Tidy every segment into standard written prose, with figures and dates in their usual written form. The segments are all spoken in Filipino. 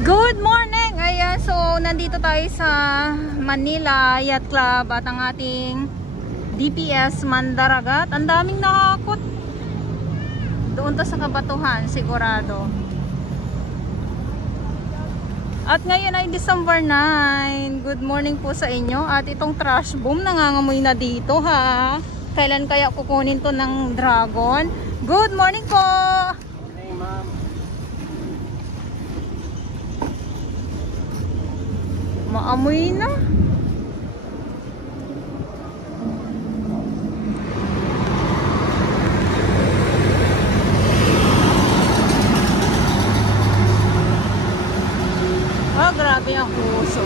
Good morning! Ayan, so nandito tayo sa Manila Yacht Club at ang ating DPS Mandaragat. Ang daming nakakot. Doon to sa Kabatuhan, sigurado. At ngayon ay December 9. Good morning po sa inyo. At itong trash boom nangangamoy na dito ha. Kailan kaya kukunin to ng dragon? Good morning po! Morning, ma'am. Maamoy na. Ah, grabe ang puso.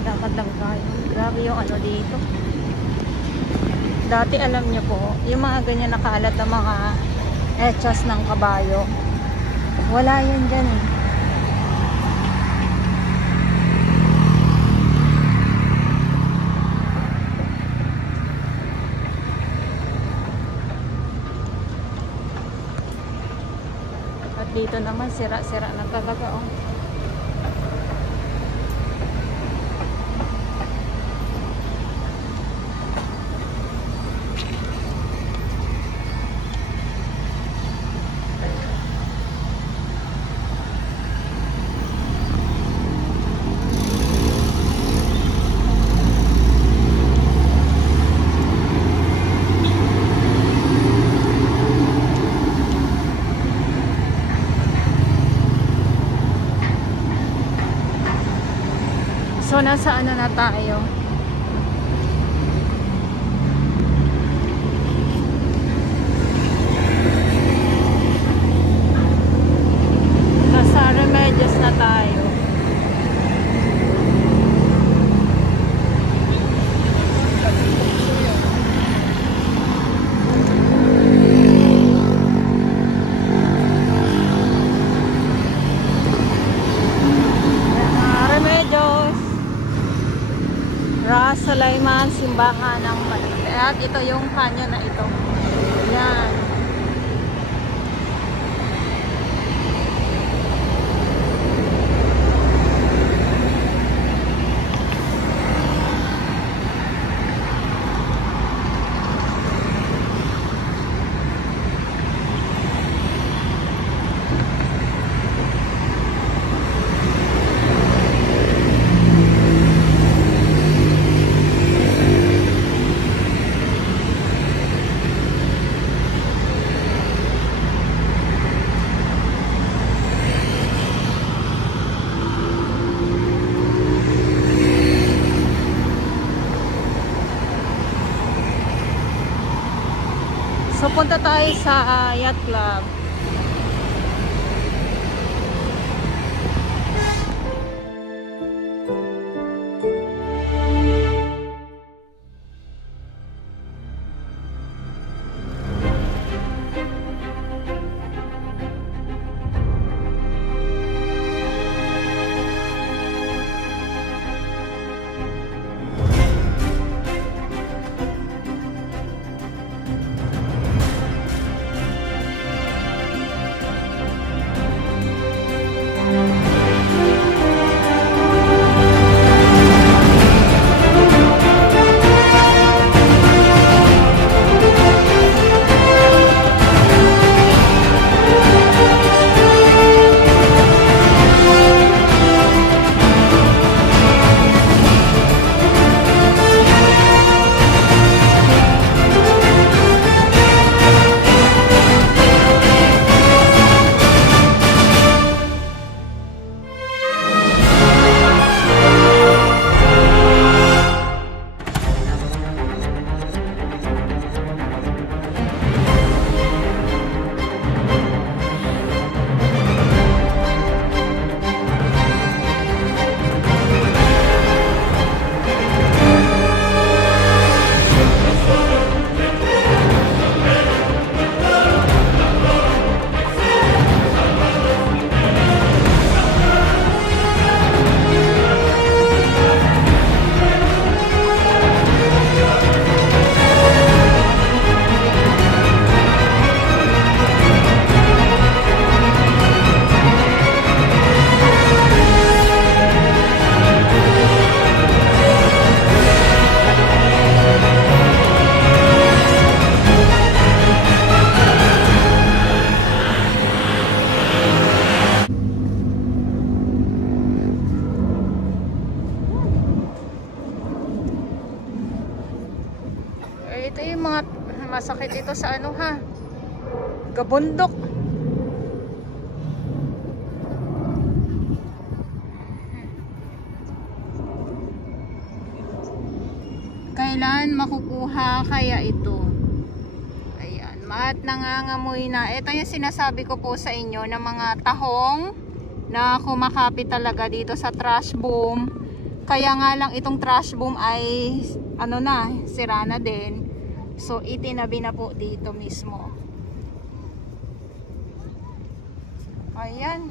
Lakad lang tayo. Grabe yung ano dito. Dati alam nyo po, yung mga ganyan nakalat na mga echas ng kabayo. Wala yan dyan eh. At dito naman sira-sira na talaga oh. So nasa ano na tayo? Nasa Remedios na tayo. Remedios. Sulaiman, simbahan ng Manila. At ito yung canyon na ito. Yan. So punta tayo sa Yacht Club. Ito yung mga masakit ito sa ano ha, gabundok. Kailan makukuha kaya ito? Ayan, at nangangamoy na. Ito yung sinasabi ko po sa inyo na mga tahong na kumakapit talaga dito sa trash boom. Kaya nga lang itong trash boom ay ano na, sira na din. So itinabi na po dito mismo. Ayan.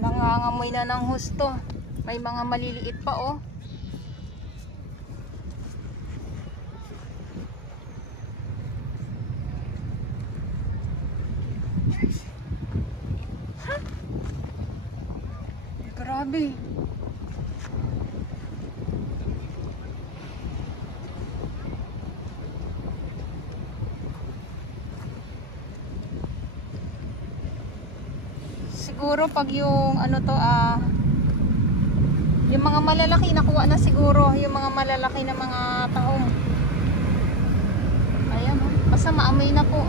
Nangangamoy na ng husto. May mga maliliit pa oh. Huh? Grabe. Siguro pag yung ano to yung mga malalaki nakuha na siguro, yung mga malalaki na mga tahong. Ayan oh, basta maamoy na po.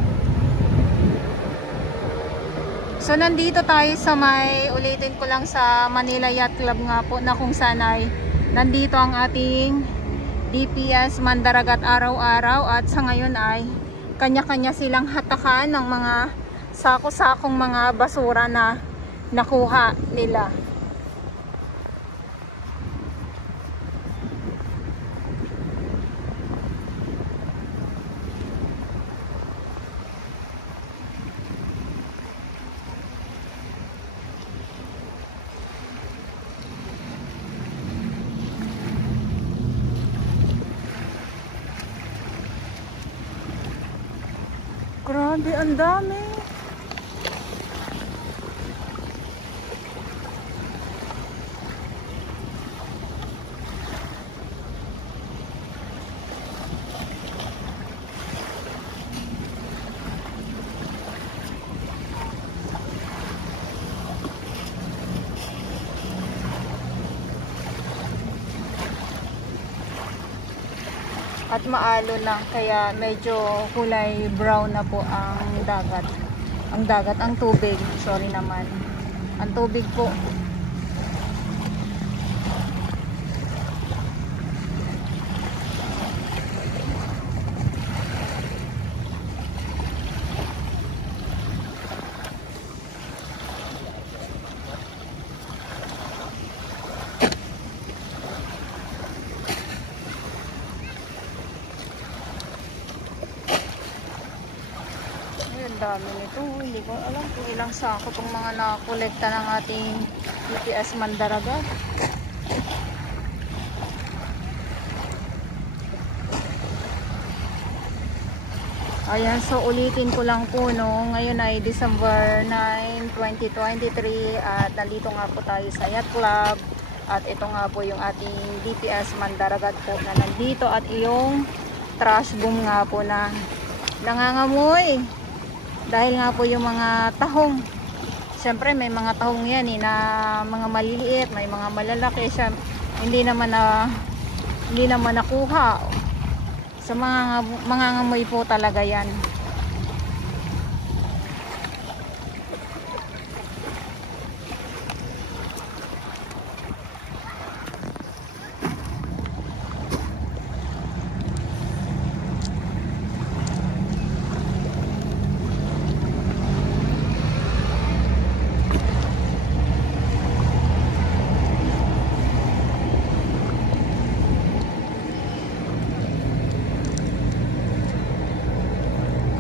So nandito tayo sa may, ulitin ko lang, sa Manila Yacht Club nga po, na kung saan ay nandito ang ating DPS Mandaragat araw-araw, at sa ngayon ay kanya-kanya silang hatakan ng mga sako-sakong mga basura na nakuha nila. Grabe, ang dami. At maalo na, kaya medyo kulay brown na po ang dagat. Ang tubig, sorry naman. Ang tubig po. Dami nito, hindi ko alam kung ilang sako itong mga nakolekta ng ating DPS Mandaragat. Ayan, so ulitin ko lang po, no, ngayon ay December 9, 2023 at nandito nga po tayo sa Yacht Club, at ito nga po yung ating DPS Mandaragat po na nandito, at yung trash boom nga po na nangangamoy. Dahil nga po yung mga tahong, syempre may mga tahong yan na mga maliliit, may mga malalaki, hindi naman nakuha. Sa mga ngamoy po talaga yan.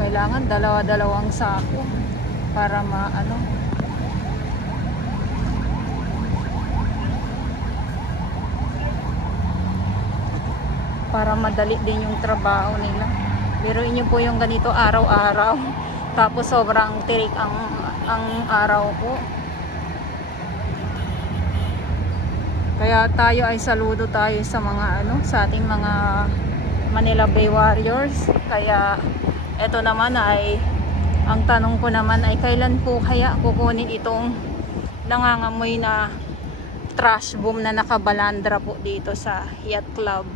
Kailangan dalawa-dalawang sako para para madali din yung trabaho nila. Biruin niyo po yung ganito araw-araw, tapos sobrang tirik ang araw po. Kaya tayo ay saludo tayo sa mga sa ating mga Manila Bay Warriors. Kaya ito naman ay, ang tanong ko naman ay kailan po kaya kukunin itong nangangamoy na trash boom na nakabalandra po dito sa Yacht Club.